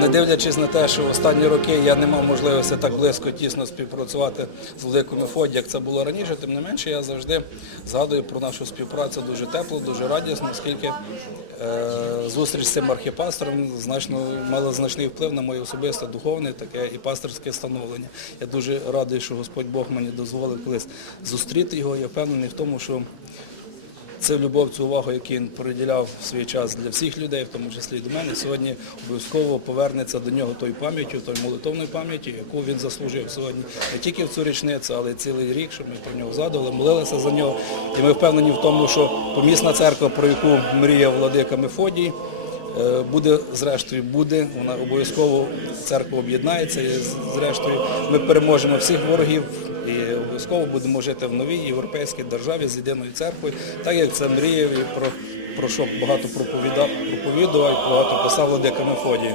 Не дивлячись на те, що в останні роки я не мав можливості так близько тісно співпрацювати з Великою Мефоді, як це було раніше, тим не менше я завжди згадую про нашу співпрацю дуже тепло, дуже радісно, оскільки е, зустріч з цим архіпастором значно мала значний вплив на моє особисте духовне таке і пасторське становлення. Я дуже радий, що Господь Бог мені дозволив колись зустріти його. Я впевнений в тому, що це любов, цю увагу, яку він приділяв в свій час для всіх людей, в тому числі і до мене. Сьогодні обов'язково повернеться до нього той пам'яттю, той молитовною пам'яттю, яку він заслужив сьогодні не тільки в цю річницю, але й цілий рік, щоб ми про нього згадували, молилися за нього. І ми впевнені в тому, що помісна церква, про яку мріяв владика Мефодій, е, буде зрештою буде. Вона обов'язково церква об'єднається і зрештою ми переможемо всіх ворогів. І обов'язково будемо жити в новій європейській державі з єдиною церквою, так як це мріяв і про, про що багато проповідав, проповідував, багато писав Владика Мефодій.